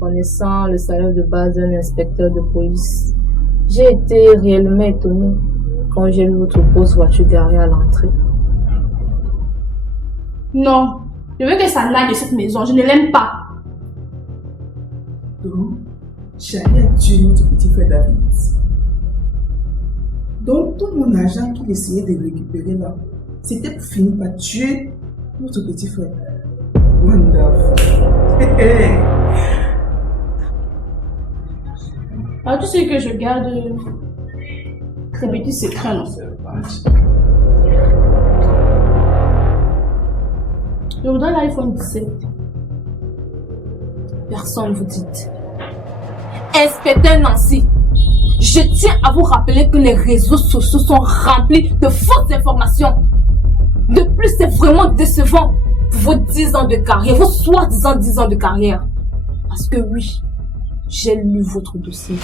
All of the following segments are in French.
Connaissant le salaire de base d'un inspecteur de police, j'ai été réellement étonnée quand j'ai vu votre grosse voiture garée à l'entrée. Non, je veux que ça n'aille de cette maison, je ne l'aime pas. Donc, Charlie a tué notre petit frère David. Donc, tout mon argent qu'il essayait de récupérer là, c'était pour finir par tuer notre petit frère. Wonderful. Alors, tu sais que je garde ces petits secrets, non? Je vous donne l'iPhone 17. Personne vous dit. Inspecteur Nancy, je tiens à vous rappeler que les réseaux sociaux sont remplis de fausses informations. De plus, c'est vraiment décevant pour vos 10 ans de carrière, vos soi-disant 10 ans de carrière. Parce que oui, j'ai lu votre dossier.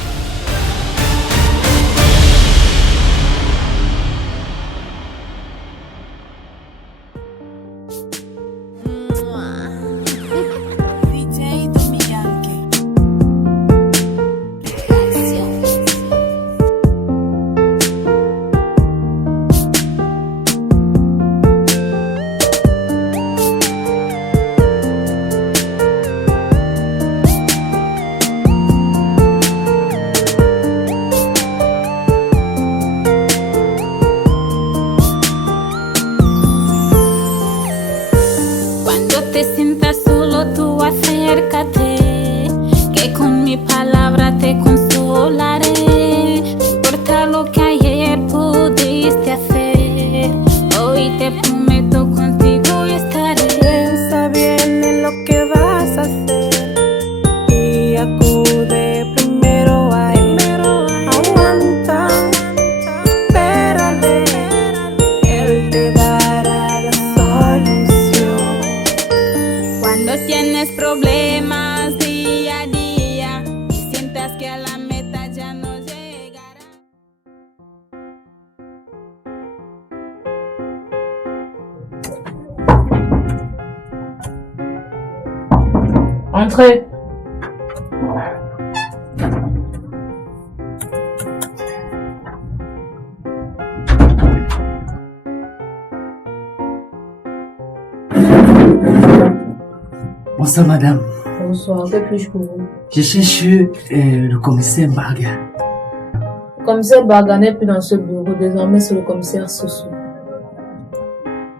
Entrez. Bonsoir madame. Bonsoir, que puis-je pour vous? Je cherche le commissaire Barga. Le commissaire Barga n'est plus dans ce bureau, désormais c'est le commissaire Soso.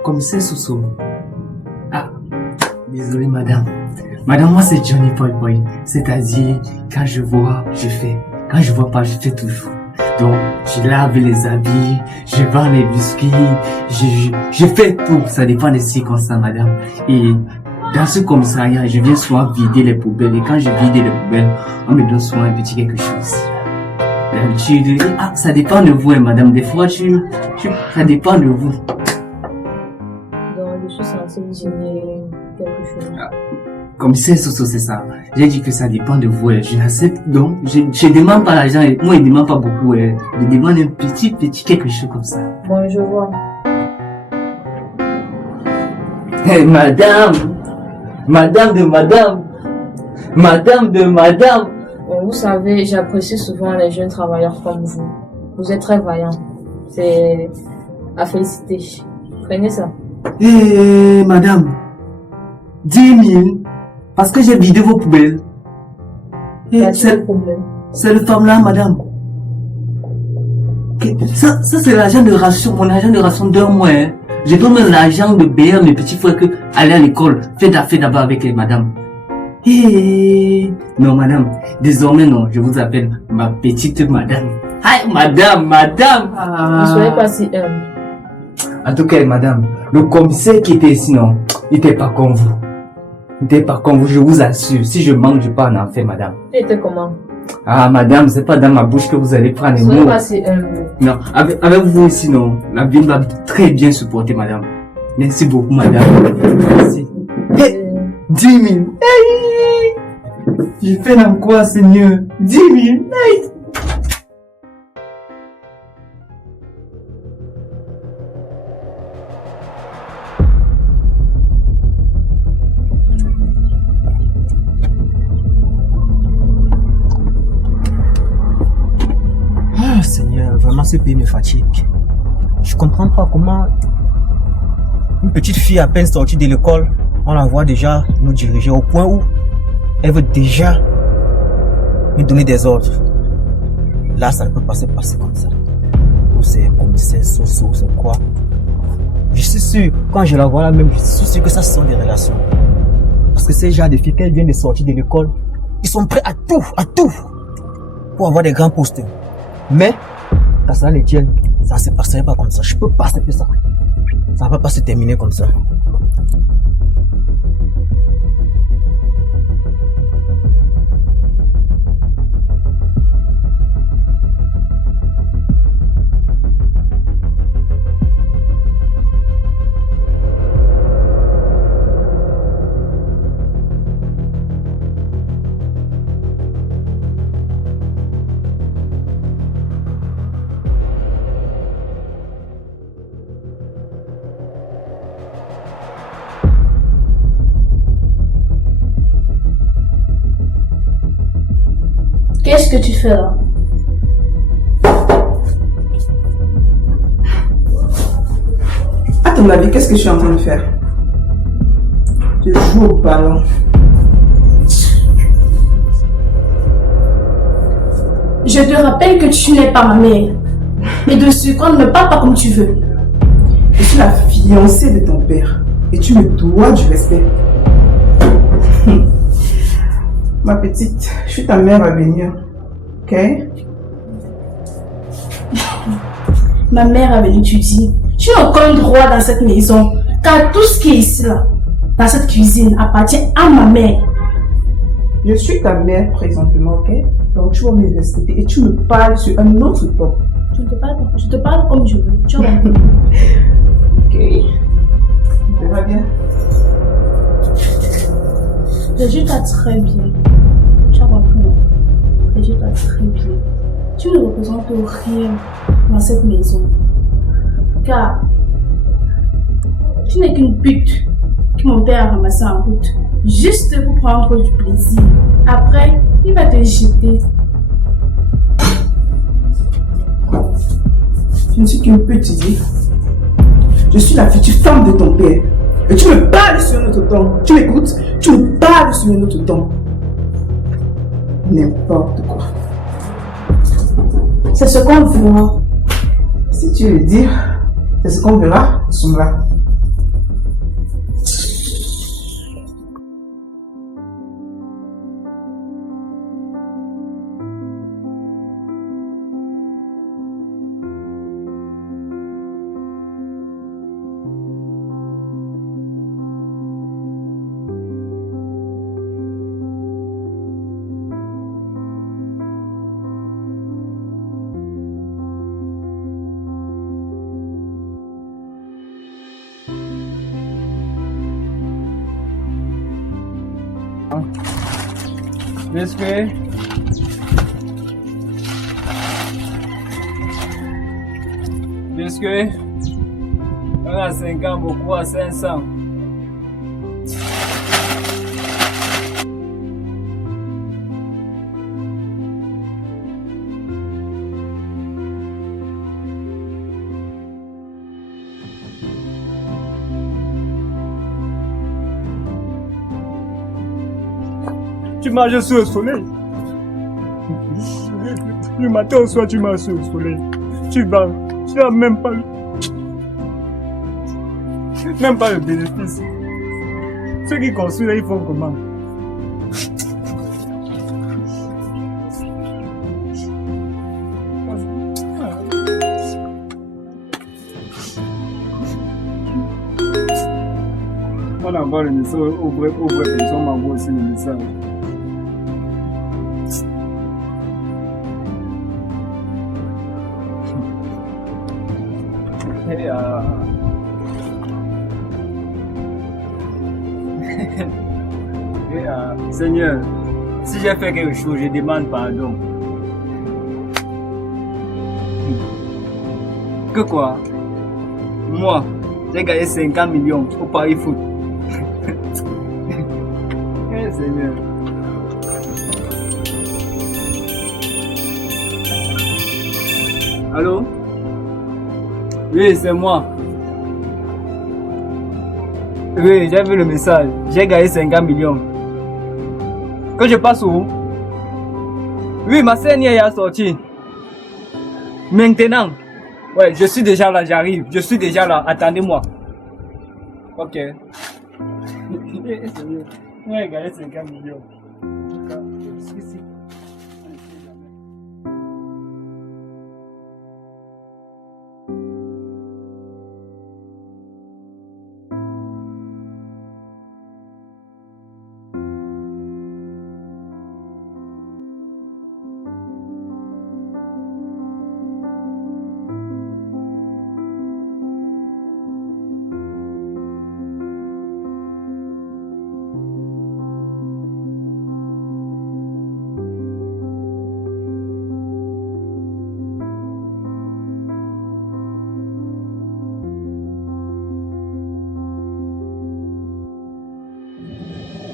Commissaire Soso. Ah, désolé madame. Madame, moi c'est Johnny Boy Boy. C'est-à-dire, quand je vois, je fais. Quand je vois pas, je fais toujours. Donc, je lave les habits, je vends les biscuits, je fais tout. Ça dépend des circonstances, madame. Et dans ce commissariat, je viens souvent vider les poubelles. Et quand je vide les poubelles, on me donne souvent un petit quelque chose. D'habitude, ça dépend de vous, hein, madame. Des fois, ça dépend de vous. Donc, je suis censée vous donner quelque chose. Commissaire Soso, c'est ça. J'ai dit que ça dépend de vous. Je l'accepte donc. Je demande pas l'argent. Moi, je demande pas beaucoup. Je demande un petit quelque chose comme ça. Bon, je vois. Hey, madame. Madame de madame. Madame de madame. Bon, vous savez, j'apprécie souvent les jeunes travailleurs comme vous. Vous êtes très vaillants. C'est à féliciter. Prenez ça. Eh, madame. 10 000. Parce que j'ai vidé vos poubelles. C'est le problème. C'est le femme-là, madame. Ça c'est l'argent de ration, mon argent de ration d'un mois. Hein. Je donne l'argent de payer à mes petits frères que aller à l'école. Faites d'abord avec les madame. Non, madame. Désormais, non. Je vous appelle ma petite madame. Hi, madame. Ne soyez pas si humble. En tout cas, madame, le commissaire qui était ici, non, il était pas comme vous. Je vous assure. Si je manque, je pars en enfer, madame. Tu étais comment? Ah, madame, c'est pas dans ma bouche que vous allez prendre les mots. Ne soyez pas si humble. Non, avec vous ici, non, la vie va très bien supporter, madame. Merci beaucoup, madame. Merci. 10 000. Hey! Je fais dans quoi, Seigneur? 10 000. Hey! ce pays me fatigue. Je comprends pas comment une petite fille à peine sortie de l'école, on la voit déjà nous diriger au point où elle veut déjà nous donner des ordres. Là, ça ne peut pas se passer comme ça. Ou c'est commissaire Soso, c'est quoi? Je suis sûr, quand je la vois là même, je suis sûr que ça sont des relations. Parce que ces gens de filles, qu'elles viennent de sortir de l'école, ils sont prêts à tout, pour avoir des grands postes. Mais, quand ça les tienne, ça ne se passerait pas comme ça. Je peux pas accepter ça. Ça ne va pas se terminer comme ça. Qu'est-ce que tu fais là? À ton avis, qu'est-ce que je suis en train de faire? Je joue au ballon. Je te rappelle que tu n'es pas ma mère. Et de surcroît, ne me parle pas comme tu veux. Je suis la fiancée de ton père. Et tu me dois du respect. Ma petite, je suis ta mère à venir. Ok? Ma mère avait étudié. Tu n'as aucun droit dans cette maison. Car tout ce qui est ici, là, dans cette cuisine, appartient à ma mère. Je suis ta mère présentement, ok? Donc tu vas me respecter et tu me parles sur un autre ton. Je te parle comme je veux. Tu vois? Ok. Ça va bien? Régis t'a très bien. Tu as compris, non? Régis t'a très bien. Tu ne représentes rien dans cette maison. Car tu n'es qu'une pute que mon père a ramassée en route. Juste pour prendre du plaisir. Après, il va te jeter. Je ne suis qu'une pute, tu dis. Je suis la future femme de ton père. Et tu me parles sur un autre ton. Tu m'écoutes? Tu me parles sur un autre ton. N'importe quoi. C'est ce qu'on verra. Si tu veux dire, c'est ce qu'on verra, Soumra. Biscuit. Biscuit. On a 50 beaucoup à 500. Tu marches sous le soleil. Du matin au soir, tu marches sous le soleil. Tu as même pas le bénéfice. Ceux qui construisent, ils font comment? On envoie le message au vrai personne, m'envoie aussi le message. Seigneur, si j'ai fait quelque chose, je demande pardon. Que quoi? Moi, j'ai gagné 50 millions au Paris Foot. Eh Seigneur. Allô? Oui, c'est moi. Oui, j'ai vu le message. J'ai gagné 50 millions. Que je passe où? Oui, ma scène est à sortir. Maintenant. Ouais, je suis déjà là, j'arrive. Je suis déjà là, attendez-moi. Ok. Ouais, gagné 50 millions.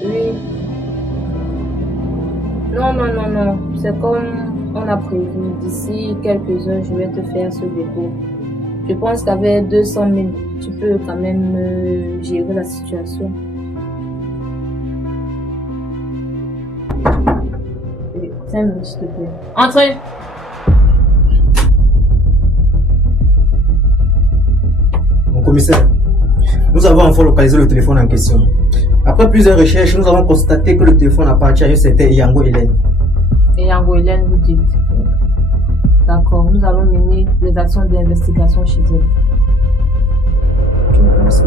Oui. Non. C'est comme on a prévu. D'ici quelques heures, je vais te faire ce dépôt. Je pense qu'avec 200 000, tu peux quand même gérer la situation. Oui, 5 minutes, s'il te plaît. Entrez! Mon commissaire, nous avons enfin localisé le téléphone en question. Après plusieurs recherches, nous avons constaté que le téléphone appartient à un certain Yango Hélène. Et Yango Hélène, vous dites. D'accord, nous allons mener les actions d'investigation chez elle. Merci.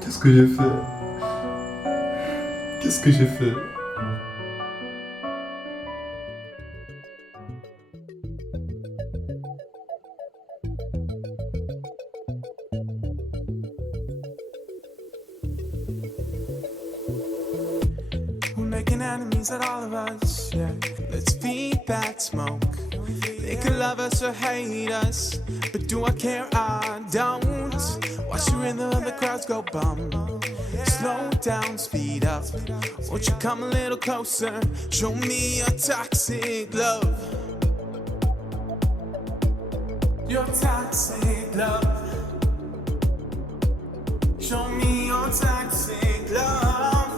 Qu'est-ce que j'ai fait? Qu'est-ce que j'ai fait? We're making enemies out of all of us, yeah. Let's feed that smoke. They could love us or hate us, but do I care? I don't. Watch the rhythm of the crowds go bum. Slow down, speed up. Won't you come a little closer? Show me your toxic love. Your toxic love. Show me your toxic love.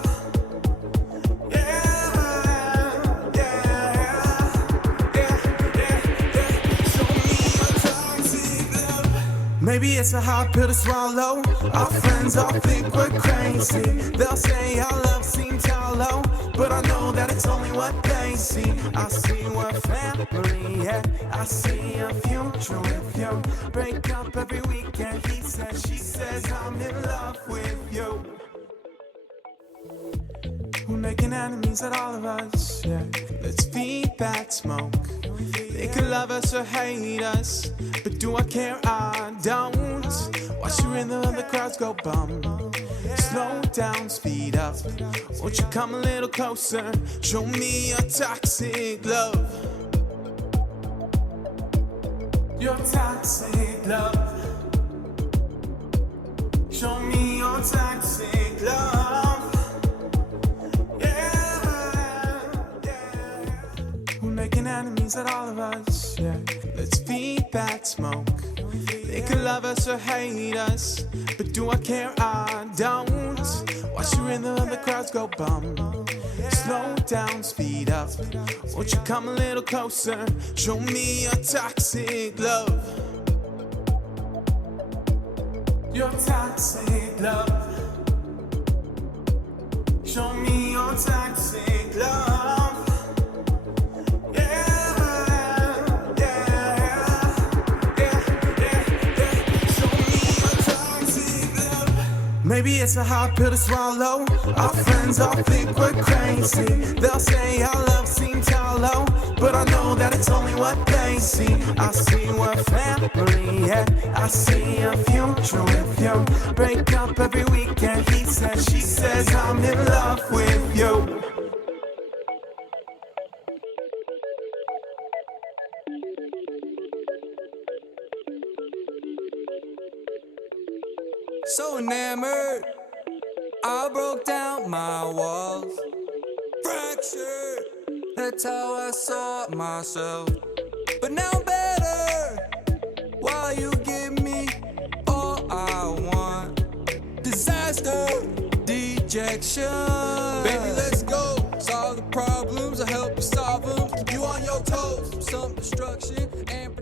Maybe it's a hard pill to swallow. Our friends all think we're crazy. They'll say our love seems hollow, but I know that it's only what they see. I see we're family, yeah. I see a future with you. Break up every weekend, he says, she says, I'm in love with you. We're making enemies out of all of us, yeah. Let's feed that smoke. They could love us or hate us, but do I care? I don't. Watch the rhythm of the crowds go bum. Slow down, speed up. Won't you come a little closer? Show me your toxic love. Your toxic love. Show me your toxic love. Making enemies out of all of us, yeah. Let's feed that smoke. They could love us or hate us, but do I care? I don't. Watch the rhythm of the crowds go bum. Slow down, speed up. Won't you come a little closer? Show me your toxic love. Your toxic love. Show me your toxic love. Maybe it's a hard pill to swallow. Our friends all think we're crazy. They'll say our love seems hollow, but I know that it's only what they see. I see we're family, yeah. I see a future with you. Break up every weekend, he says, she says, I'm in love with you. so enamored. I broke down my walls, fractured. That's how I saw myself. But now I'm better. While you give me all I want, disaster, dejection. Baby, let's go. Solve the problems, I help you solve them. Keep you on your toes. Some destruction and